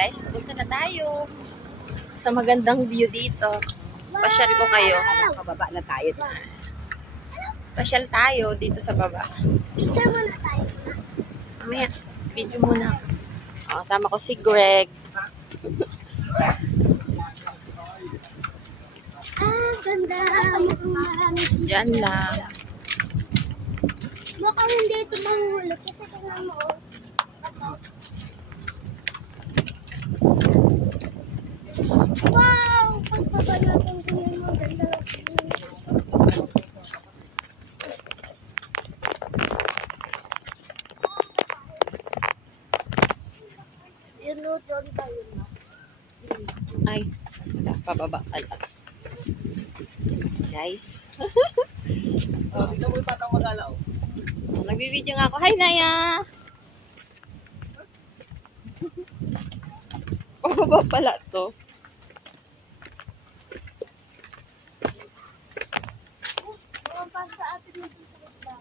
guys, punta na tayo sa magandang view dito. Pasyal ko kayo. Pababa na tayo. Pasyal tayo dito sa baba. Picture muna tayo. Mamaya, video muna. O, sama ko si Greg. Ganda. Diyan lang. Baka hindi ito mahulog kasi tingnan mo. Wow! Pagpapa natin tingnan mo. Ganda. Yun o, doon tayo na. Ay, wala, pababa pala. Guys. Tignan mo yung patang magalaw. Nagbibideo nga ako. Hi, Naya! Pababa pala to. Mukhang pa sa atin natin sa isla.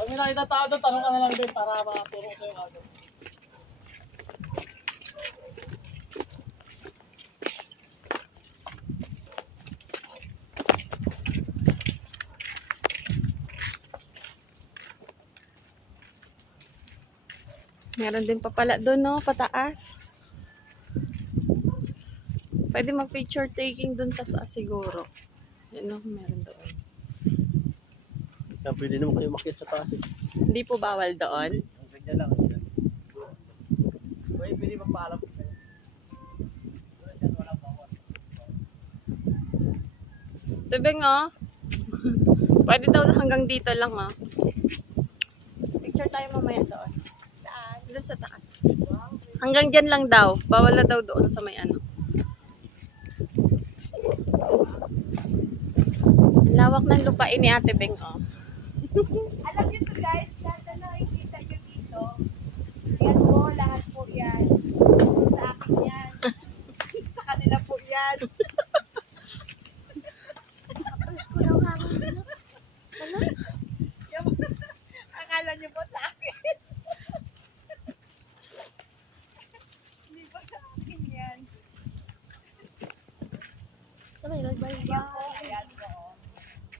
Pag may nakita tao doon, tanong ka na lang din para makaturo sa'yo agad. Meron din pa pala doon, no? Pataas. Pwede mag-picture taking doon sa taas siguro. Yan, no? Meron doon. Kaya pwede naman kayo makit sa taas. Hindi po bawal doon. Ang ganyan lang. Pwede mapaalam. Tubing, oh. Pwede daw hanggang dito lang, oh. Picture tayo mamaya doon. Saan? Doon sa taas. Hanggang dyan lang daw. Bawal na daw doon sa may ano. Lawak ng lupain ni Ate Beng, oh. Alam niyo to guys, lahat na nakikita niyo dito. Yan po, lahat po yan. Sa akin yan. Sa kanila po yan. Tapos ko lang hangin. Ano? Akala niyo po sa akin. Hindi po sa akin yan. Sabay, nagbayad ba?